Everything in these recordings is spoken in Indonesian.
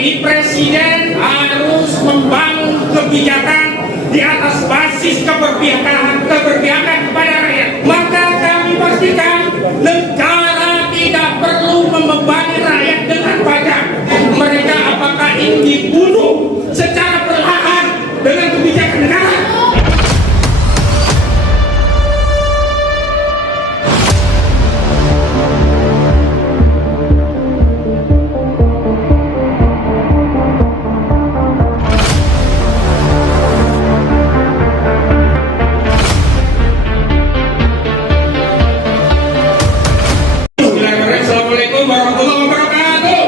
ini presiden harus membangun kebijakan di atas basis keberpihakan kepada rakyat. Maka kami pastikan negara tidak perlu membebani rakyat dengan pajak. Mereka apakah ingin dibunuh secara perlahan dengan kebijakan negara? Assalamualaikum warahmatullahi wabarakatuh.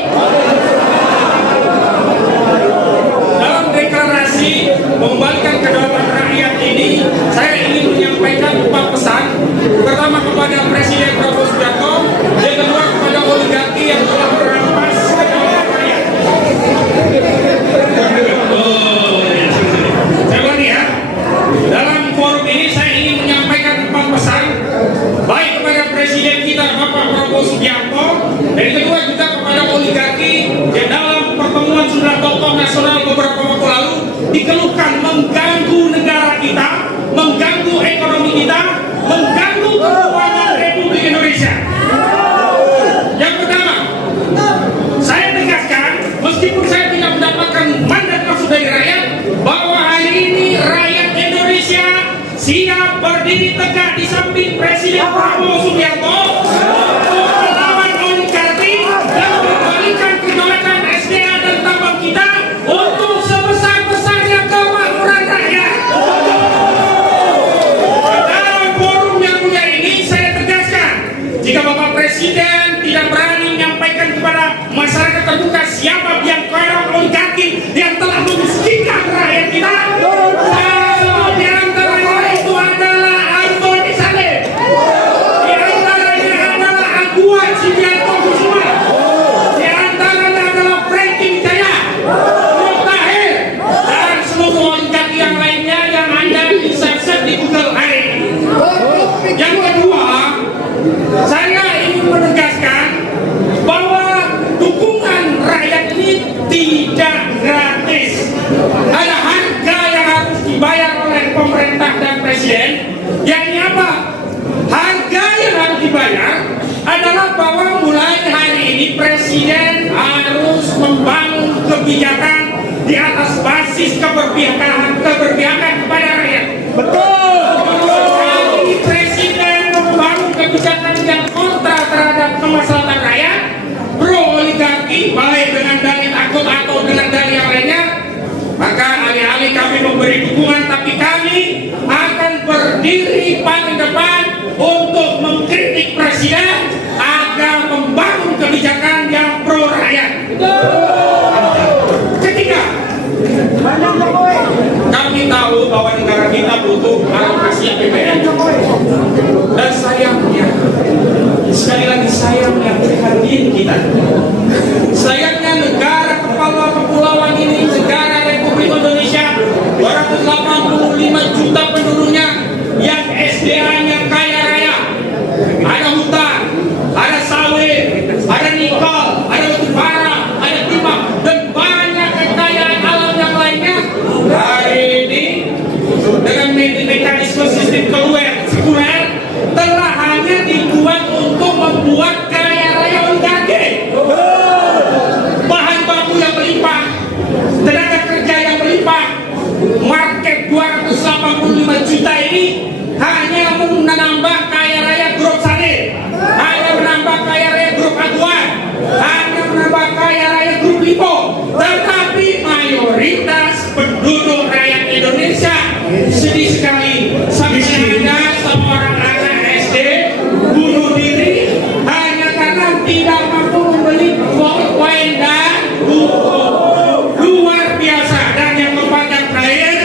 Dalam deklarasi mengembalikan kedaulatan rakyat ini, saya ingin menyampaikan 4 pesan. Pertama kepada Presiden Prabowo Subianto, yang kedua kepada oligarki yang telah merampas kedaulatan rakyat. Saya ulangi ya. Dalam forum ini saya ingin menyampaikan 4 pesan, baik kepada Presiden kita Bapak Prabowo Subianto, dan yang kedua juga kepada oligarki yang dalam pertemuan sejumlah tokoh nasional beberapa waktu lalu dikeluhkan mengganggu negara kita, mengganggu ekonomi kita, mengganggu keuangan Republik Indonesia. Yang pertama, saya tegaskan, meskipun saya tidak mendapatkan mandat langsung dari rakyat, bahwa hari ini rakyat Indonesia siap berdiri tegak di samping Presiden Prabowo Subianto untuk melawan oligarki dan mengembalikan kedaulatan SDA dan tambang kita untuk sebesar-besarnya kemakmuran rakyat. Dalam forum yang mulia ini saya tegaskan, jika Bapak Presiden tidak berani menyampaikan kepada masyarakat terbuka siapa yang kaum oligarki yang telah memiskinkan rakyat kita, di antaranya itu adalah Antoni Saleh, di antaranya adalah Aguan Subianto Kusuma, di antaranya adalah Franky Wijaya, Mutahir, dan seluruh oligarki yang lainnya yang Anda bisa search di Google hari ini. Yang kedua, saya ingin menegaskan bahwa dukungan rakyat ini tidak gratis. Ada harga yang harus dibayar oleh pemerintah dan presiden. Yang ini apa? Harga yang harus dibayar adalah bahwa mulai hari ini presiden harus membangun kebijakan di atas basis keberpihakan kepada rakyat. Betul. Hari ini presiden membangun kebijakan yang kontra terhadap kemaslahatan rakyat, pro oligarki, baik dengan dalih takut atau dengan dalih yang lainnya. Maka alih-alih kami memberi dukungan, tapi kami akan berdiri paling depan untuk mengkritik presiden agar membangun kebijakan yang pro rakyat. Ketiga, kami tahu bahwa negara kita butuh alokasi APBN. Dan sayangnya, sekali lagi sayangnya hadirin kita, sayangnya negara kepulauan ini, negara Republik Indonesia 285 juta penduduknya yang SDA-nya kaya raya, ada hutan, ada sawit, ada nikel, ada batu bara, ada timah, dan banyak kekayaan alam yang lainnya. Hari ini dengan mekanisme sistem sekuler telah hanya dibuat untuk membuat kaya raya oligarki. Bahan baku yang melimpah, tenaga kerja yang melimpah, market 285 juta ini hanya menambah kaya raya grup Sane, hanya menambah kaya raya grup Aguan, hanya menambah kaya raya grup Lipo. Tetapi mayoritas penduduk rakyat Indonesia sedih sekali sampai ada seorang anak SD bunuh diri hanya karena tidak mampu membeli koin dan buku. Luar biasa. Dan yang keempat terakhir,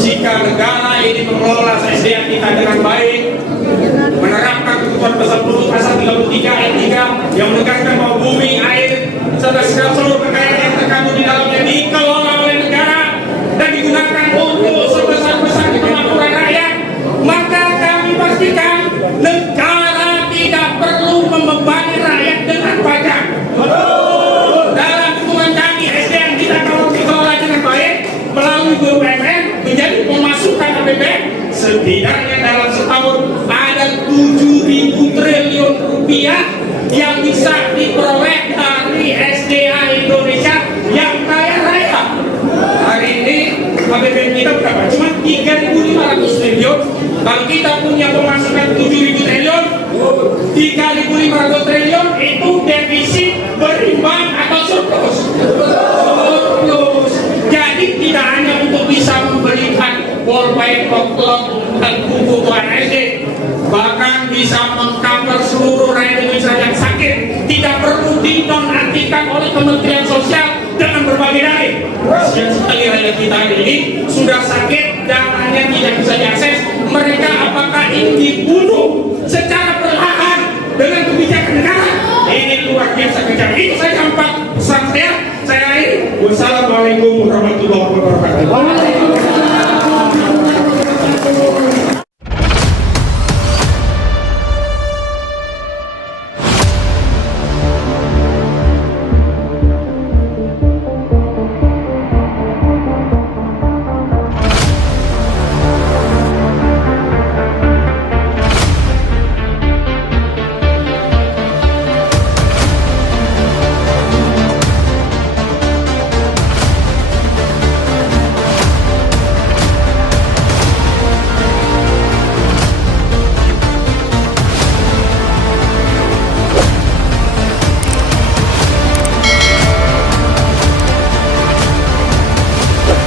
jika negara ini mengelola SDM kita dengan baik, menerapkan ketentuan pasal 33 ayat 3 yang menegaskan bahwa bumi, air, serta seluruh kekayaan yang terkandung di dalamnya dikelola oleh negara dan digunakan untuk sebesar-besarnya kemakmuran rakyat, maka kami pastikan negara tidak perlu membebani rakyat dengan pajak. Dalam hitungan yang bisa diperoleh dari SDA Indonesia yang kaya raya. Hari ini APBN kita berapa? Cuma 3.500 triliun. Kalau kita punya pemasukan 7.000 triliun, 3.500 triliun itu defisit berimbang atau surplus. Surplus. Jadi tidak hanya untuk bisa memberikan polpay, poklok, dan kebutuhan SD, bahkan bisa mengcover seluruh rakyat Indonesia yang sakit. Tidak perlu dinonaktifkan oleh Kementerian Sosial dengan berbagai dalih. Kasihan sekali rakyat kita hari ini sudah sakit, dananya tidak bisa diakses. Mereka apakah ini dibunuh secara perlahan dengan kebijakan negara? Ini luar biasa kejam. Itu saja 4 pesan saya. Saya akhiri. Wassalamualaikum warahmatullahi wabarakatuh.